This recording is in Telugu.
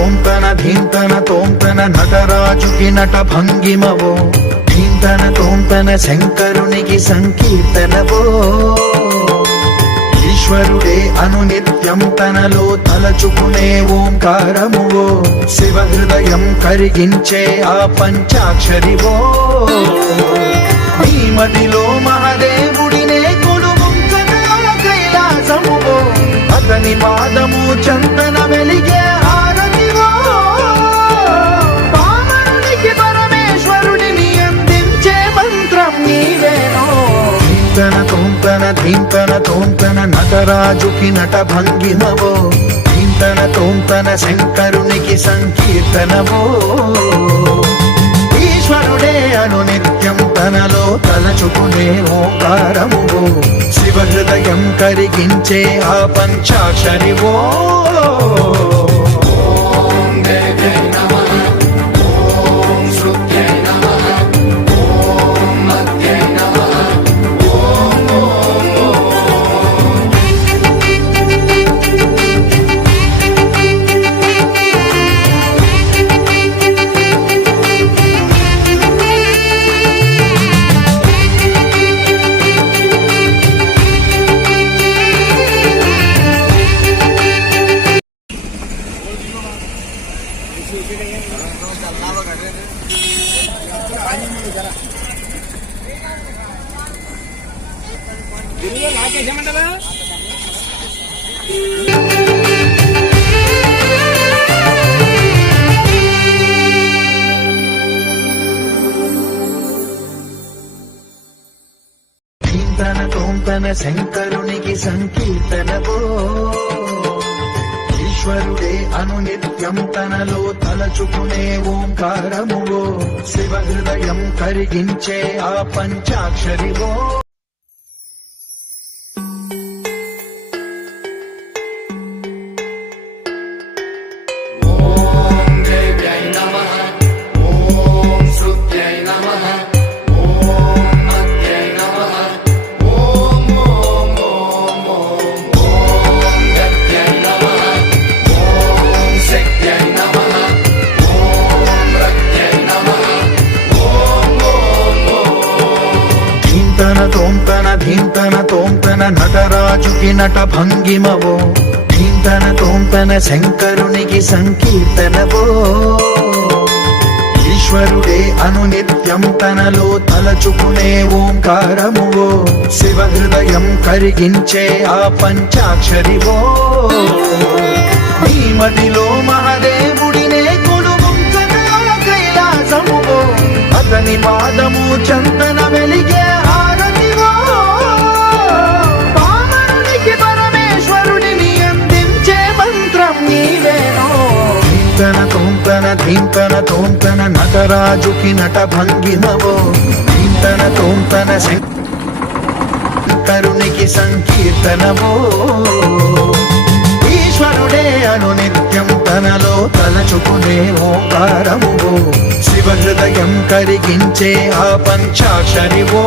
తోంతన ధీంతన తోంతన నటరాజుకి నట భంగిమవో ధీంతన తోంతన శంకరునికి సంకీర్తనవో ఈశ్వరుడే అనునిత్యం తనలో తలచుకునే ఓంకారమువో శివ హృదయం కరిగించే ఆ పంచాక్షరివో నీ మదిలో మహాదేవుడినే కొలువుంచగా కైలాసమువో అతని పాదము చందన వెలిగే హారతివో పామరునికి పరమేశ్వరుడిని అందించే మంత్రం నీవేనో ధీంతన తోంతన ధీంతన తోంతన నటరాజుకి నట భంగిమవో ధీంతన తోంతన శంకరునికి సంకీర్తనవో ఈశ్వరుడే అనునిత్యం తనలో తలచుకునే ఓంకారమువో శివ హృదయం కరిగించే ఆ పంచాక్షరివో ధీంతన తోంతన శంకరునికి సంకీర్తనవో ఈశ్వరుడే అనునిత్యం తనలో తలచుకునే ఓంకారమువో శివ హృదయం కరిగించే ఆ పంచాక్షరివో తోంతన ధీంతన తోంతన నటరాజుకి నట భంగిమవో ధీంతన తోంతన శంకరునికి సంకీర్తనవో ఈశ్వరుడే అనునిత్యం తనలో తలచుకునే ఓంకారమువో శివ హృదయం కరిగించే ఆ పంచాక్షరివో నీ మదిలో మహాదేవుడినే కొలువుంచగా కైలాసమువో అతని పాదము చందన వెలిగే హారతివో పామరునికి పరమేశ్వరుడిని అందించే మంత్రం నీవేనో ధీంతన తోంతన ధీంతన తోంతన నటరాజుకి నట భంగిమవో ధీంతన తోంతన శంకరునికి సంకీర్తనవో ఈశ్వరుడే అనునిత్యం తనలో తలచుకునే ఓంకారమువో శివ హృదయం కరిగించే ఆ పంచాక్షరివో